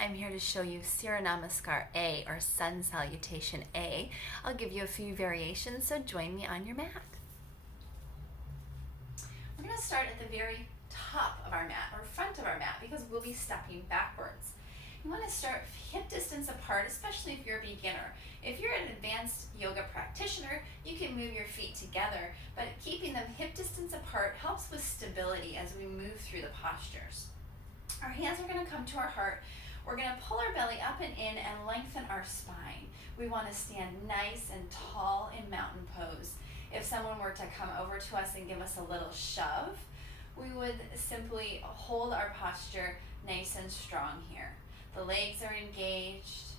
I'm here to show you Surya Namaskar A, or Sun Salutation A. I'll give you a few variations, so join me on your mat. We're going to start at the very top of our mat, or front of our mat, because we'll be stepping backwards. You want to start hip distance apart, especially if you're a beginner. If you're an advanced yoga practitioner, you can move your feet together, but keeping them hip distance apart helps with stability as we move through the postures. Our hands are going to come to our heart. We're going to pull our belly up and in and lengthen our spine. We want to stand nice and tall in mountain pose. If someone were to come over to us and give us a little shove, we would simply hold our posture nice and strong here. The legs are engaged,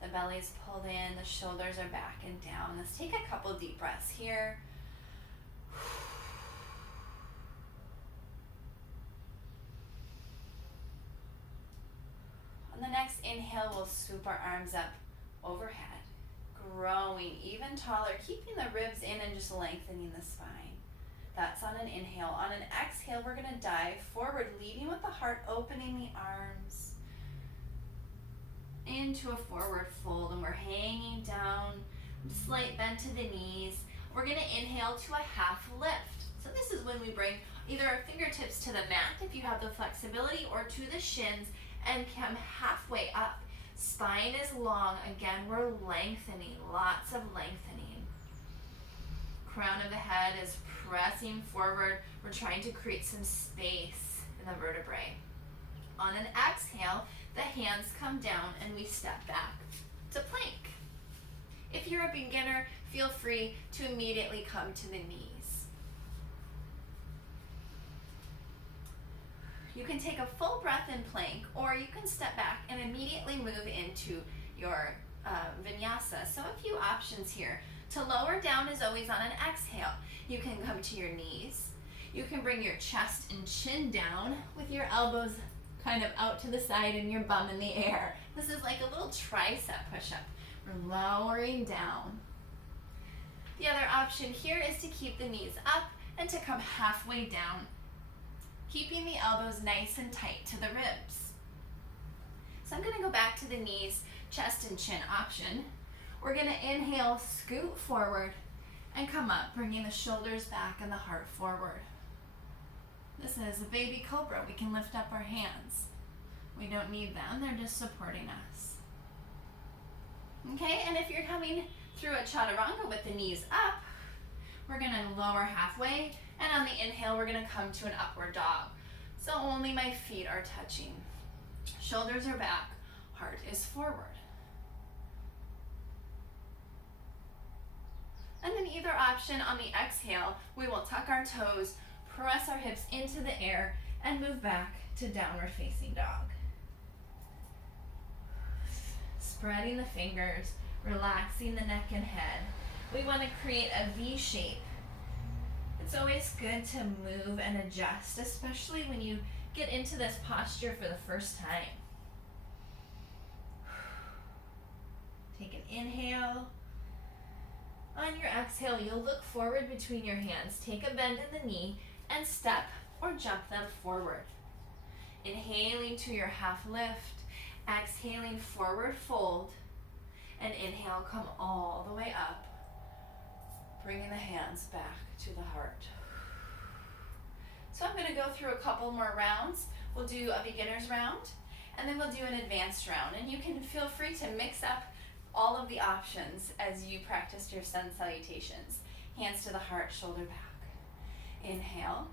the belly is pulled in, the shoulders are back and down. Let's take a couple deep breaths here. On the next inhale, we'll swoop our arms up overhead, growing even taller, keeping the ribs in and just lengthening the spine. That's on an inhale. On an exhale, we're going to dive forward, leading with the heart, opening the arms into a forward fold, and we're hanging down, slight bend to the knees. We're going to inhale to a half lift. So this is when we bring either our fingertips to the mat if you have the flexibility, or to the shins, and come halfway up. Spine is long. Again, we're lengthening, lots of lengthening. Crown of the head is pressing forward. We're trying to create some space in the vertebrae. On an exhale, the hands come down and we step back to plank. If you're a beginner, feel free to immediately come to the knees. You can take a full breath in plank, or you can step back and immediately move into your vinyasa. So a few options here. To lower down is always on an exhale. You can come to your knees. You can bring your chest and chin down with your elbows kind of out to the side and your bum in the air. This is like a little tricep push-up. We're lowering down. The other option here is to keep the knees up and to come halfway down, keeping the elbows nice and tight to the ribs. So I'm going to go back to the knees, chest and chin option. We're going to inhale, scoot forward, and come up, bringing the shoulders back and the heart forward. This is a baby cobra. We can lift up our hands. We don't need them. They're just supporting us. Okay, and if you're coming through a chaturanga with the knees up, we're going to lower halfway, and on the inhale, we're going to come to an upward dog. So only my feet are touching. Shoulders are back, heart is forward. And then either option, on the exhale, we will tuck our toes, press our hips into the air, and move back to downward facing dog. Spreading the fingers, relaxing the neck and head. We want to create a V shape. It's always good to move and adjust, especially when you get into this posture for the first time. Take an inhale. On your exhale, you'll look forward between your hands. Take a bend in the knee and step or jump them forward. Inhaling to your half lift, exhaling forward fold, and inhale, come all the way up, bringing the hands back to the heart. So I'm going to go through a couple more rounds. We'll do a beginner's round, and then we'll do an advanced round. And you can feel free to mix up all of the options as you practice your sun salutations. Hands to the heart, shoulder back. Inhale.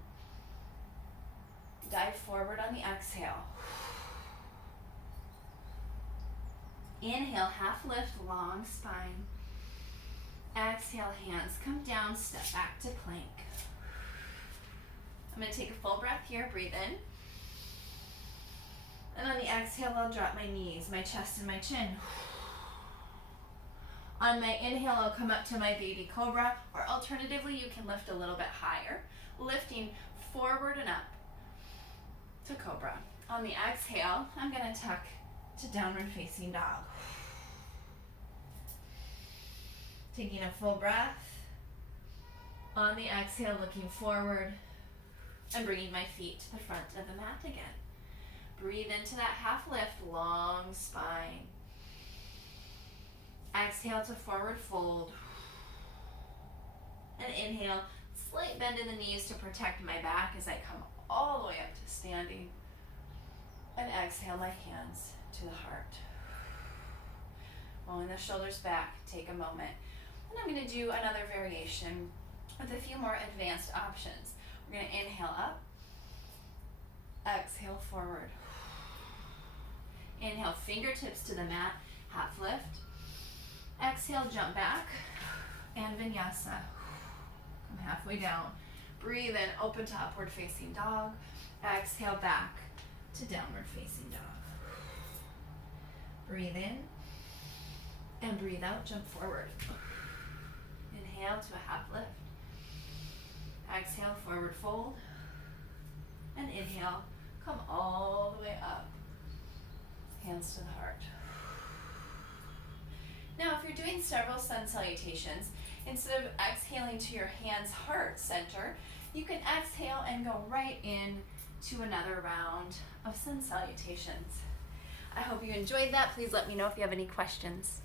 Dive forward on the exhale. Inhale, half lift, long spine. Exhale, hands come down, step back to plank. I'm going to take a full breath here, breathe in. And on the exhale, I'll drop my knees, my chest, and my chin. On my inhale, I'll come up to my baby cobra, or alternatively, you can lift a little bit higher, lifting forward and up to cobra. On the exhale, I'm going to tuck to downward facing dog. Taking a full breath. On the exhale, looking forward and bringing my feet to the front of the mat again. Breathe into that half lift, long spine. Exhale to forward fold. And inhale, slight bend in the knees to protect my back as I come all the way up to standing. And exhale my hands to the heart. Rolling the shoulders back, take a moment. And I'm going to do another variation with a few more advanced options. We're going to inhale up, exhale forward. Inhale, fingertips to the mat, half lift. Exhale, jump back, and vinyasa. Come halfway down. Breathe in, open to upward facing dog. Exhale back to downward facing dog. Breathe in, and breathe out, jump forward. Inhale to a half lift. Exhale, forward fold. And inhale, come all the way up. Hands to the heart. Now, if you're doing several sun salutations, instead of exhaling to your hands heart center, you can exhale and go right in to another round of sun salutations. I hope you enjoyed that. Please let me know if you have any questions.